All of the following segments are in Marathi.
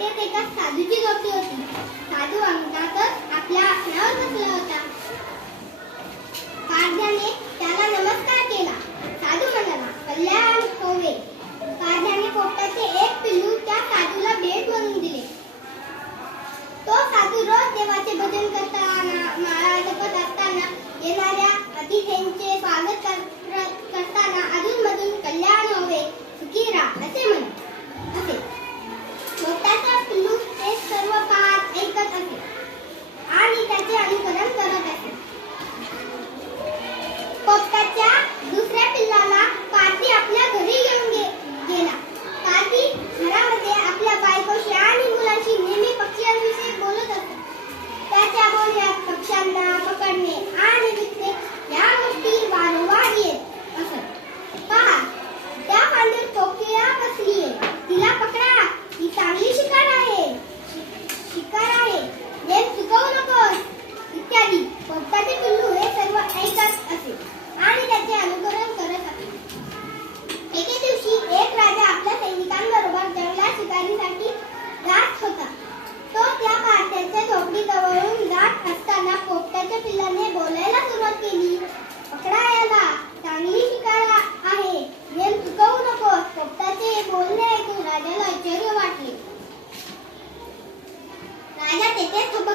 तेथे एका साधूची झोपली होती. साधू अंगणातच आपल्या आसनावर बसला होता. काळजाने त्याला नमस्कार केला. साधू म्हणाला कल्याण होवे. काळजाने पोपटाचे एक पिल्लू त्या साधूला भेट म्हणून दिले. तो साधू रोज देवाचे भजन करताना माळा जपत असताना येणाऱ्या अतिथ्यांचे स्वागत करतो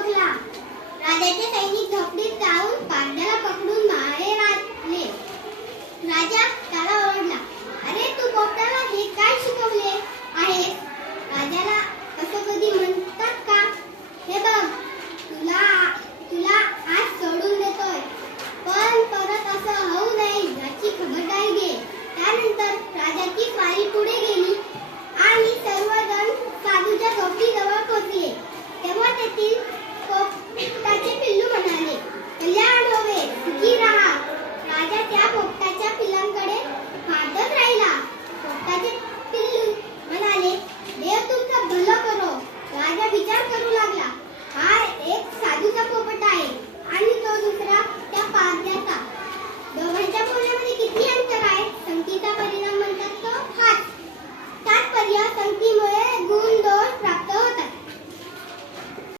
ओळखला राजाचे सैनिक झोपडीत जाऊन पांड्याला पकडून